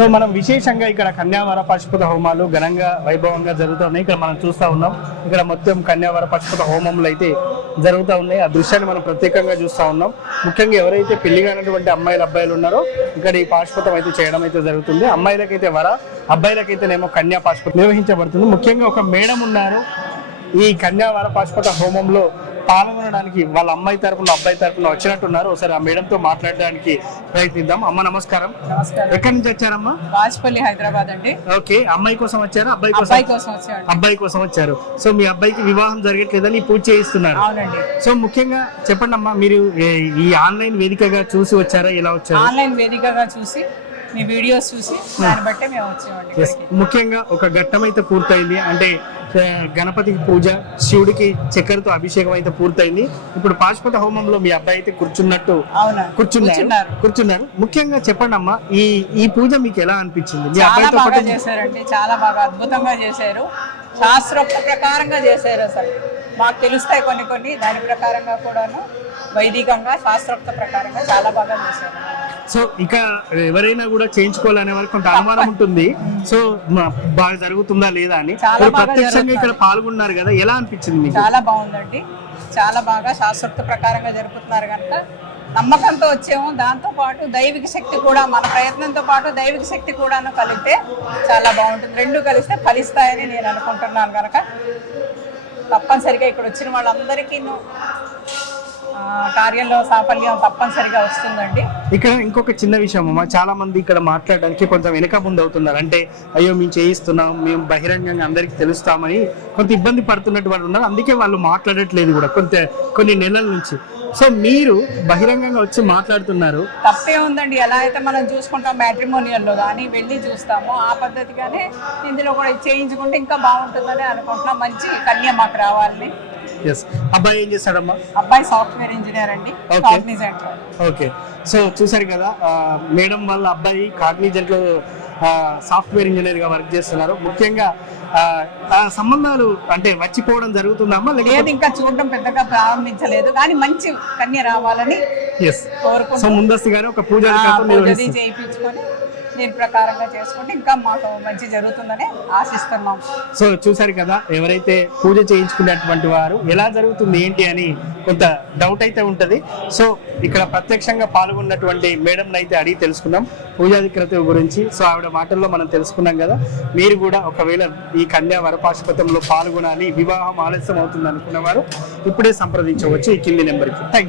So మనం విశేషంగా ఇక్కడ కన్యావర పశుపత హోమాలు ఘనంగా వైభవంగా జరుగుతున్నాయి. ఇక్కడ మనం చూస్తూ ఉన్నాం. ఇక్కడ మొత్తం కన్యావర పశుపత హోమములు అయితే జరుగుతూ ఉన్నాయి. ఆ దృశ్యాన్ని మనం ప్రత్యేకంగా చూస్తూ ఉన్నాం. ముఖ్యంగా ఎవరైతే పెళ్లి కానటువంటి అమ్మాయిలు అబ్బాయిలు ఉన్నారో ఇక్కడ ఈ పాశుపతం అయితే చేయడం అయితే జరుగుతుంది. అమ్మాయిలకైతే వర, అబ్బాయిలకైతేనేమో కన్యా పాశుపతం నిర్వహించబడుతుంది. ముఖ్యంగా ఒక మేడం ఉన్నారు ఈ కన్యావర పాశుపత హోమంలో పాల్గొనడానికి. వాళ్ళ అమ్మాయి తరపున అబ్బాయి తరపున వచ్చినట్టున్నారు. ఒకసారి ఆ మేడంతో మాట్లాడడానికి ప్రయత్నిద్దాం. అమ్మ నమస్కారం. ఎక్కడి నుంచి వచ్చారమ్మా? వాజ్పల్లి, హైదరాబాద్ అండి. ఓకే, అమ్మాయి కోసం వచ్చారా? అబ్బాయి కోసం వచ్చారు. అబ్బాయి కోసం వచ్చారు. సో మీ అబ్బాయికి వివాహం జరగట్లేదని పూజ చేయిస్తున్నారు. అవునండి. సో ముఖ్యంగా చెప్పండి అమ్మా, మీరు ఈ ఆన్లైన్ వేదికగా చూసి వచ్చారా? ఎలా వచ్చారు? ఆన్లైన్ వేదికగా చూసి మీ వీడియోస్ చూసి దాన్ని బట్టే మేము వచ్చామండి. ముఖ్యంగా ఒక ఘట్టం అయితే పూర్తయింది. అంటే గణపతికి పూజ, శివుడికి చక్కెరతో అభిషేకం అయితే పూర్తయింది. ఇప్పుడు పాశుపత హోమంలో మీ అబ్బాయి అయితే కూర్చున్నారు. ముఖ్యంగా చెప్పండి అమ్మా, ఈ పూజ మీకు ఎలా అనిపించింది? మీ అబ్బాయితో బాగా చేశారండి, చాలా బాగా అద్భుతంగా చేశారు. శాస్త్రోక్త ప్రకారంగా చేశారు. అసలు మాకు తెలుస్తాయి కొన్ని దాని ప్రకారంగా కూడాను వైదికంగా శాస్త్రోక్త ప్రకారంగా చాలా బాగా చేశారు. సో ఇక ఎవరైనా కూడా చేయించుకోవాలనే వారికి కొంత అనుమానం ఉంటుంది. సో బాగా జరుగుతుందా లేదా అని. ప్రత్యక్షంగా ఇక్కడ పాల్గొన్నారు కదా, ఎలా అనిపించింది మీకు? చాలా బాగుందండి, చాలా బాగా శాస్త్రోక్త ప్రకారంగా జరుపుతున్నారు కనుక నమ్మకంతో వచ్చాము. దాంతో పాటు దైవిక శక్తి కూడా, మన ప్రయత్నంతో పాటు దైవిక శక్తి కూడాను కలిగితే చాలా బాగుంటుంది. రెండు కలిస్తే ఫలిస్తాయని నేను అనుకుంటున్నాను కనుక తప్పనిసరిగా ఇక్కడ వచ్చిన వాళ్ళందరికీ కార్యంలో సాఫల్యం తప్పనిసరిగా వస్తుందండి. ఇక్కడ ఇంకొక చిన్న విషయం అమ్మా, చాలా మంది ఇక్కడ మాట్లాడడానికి కొంచెం వెనక ముందు అవుతున్నారు. అంటే అయ్యో మేము చేయిస్తున్నాం, మేము బహిరంగంగా అందరికి తెలుస్తామని కొంత ఇబ్బంది పడుతున్నట్టు వాళ్ళు ఉన్నారు. అందుకే వాళ్ళు మాట్లాడట్లేదు కూడా కొన్ని నెలల నుంచి. సో మీరు బహిరంగంగా వచ్చి మాట్లాడుతున్నారు. తప్పే ఉందండి. ఎలా అయితే మనం చూసుకుంటాం మ్యాట్రిమోనియల్లో కానీ వెళ్ళి చూస్తామో ఆ పద్ధతిగానే ఇందులో కూడా చేయించుకుంటే ఇంకా బాగుంటుందని అనుకుంటున్నాం. మంచి కన్య మాకు రావాలని. అబ్బాయి ఏం చేస్తాడమ్మా? అబ్బాయి సాఫ్ట్వేర్ ఇంజనీర్ అండి, కాగ్నిజెంట్. ఓకే, సో చూసారు కదా, మేడం వాళ్ళ అబ్బాయి కాగ్నిజెంట్ లో సాఫ్ట్వేర్ ఇంజనీర్ గా వర్క్ చేస్తున్నారు. ముఖ్యంగా సంబంధాలు అంటే మర్చిపోవడం జరుగుతుందమ్మా? లేదు, ఇంకా చూడడం పెద్దగా ప్రారంభించలేదు, కానీ మంచి కన్య రావాలని కోరుకుంటున్నాం. సో ముందస్తుగానే ఒక పూజ చేయించుకొని దీని ప్రకారంగా చేసుకుంటే ఇంకా మాకు మంచి జరుగుతుందని ఆశిస్తున్నాం. సో చూసారు కదా, ఎవరైతే పూజ చేయించుకునేటువంటి వారు ఎలా జరుగుతుంది ఏంటి అని కొంత డౌట్ అయితే ఉంటది. సో ఇక్కడ ప్రత్యక్షంగా పాల్గొన్నటువంటి మేడం అయితే అడిగి తెలుసుకున్నాం పూజాధిక్రత గురించి. సో ఆవిడ మాటల్లో మనం తెలుసుకున్నాం కదా. మీరు కూడా ఒకవేళ ఈ కన్యా వరపాశుపతంలో పాల్గొనాలి, వివాహం ఆలస్యం అవుతుంది అనుకున్న వారు ఇప్పుడే సంప్రదించవచ్చు ఈ కింది నెంబర్కి. Thank you.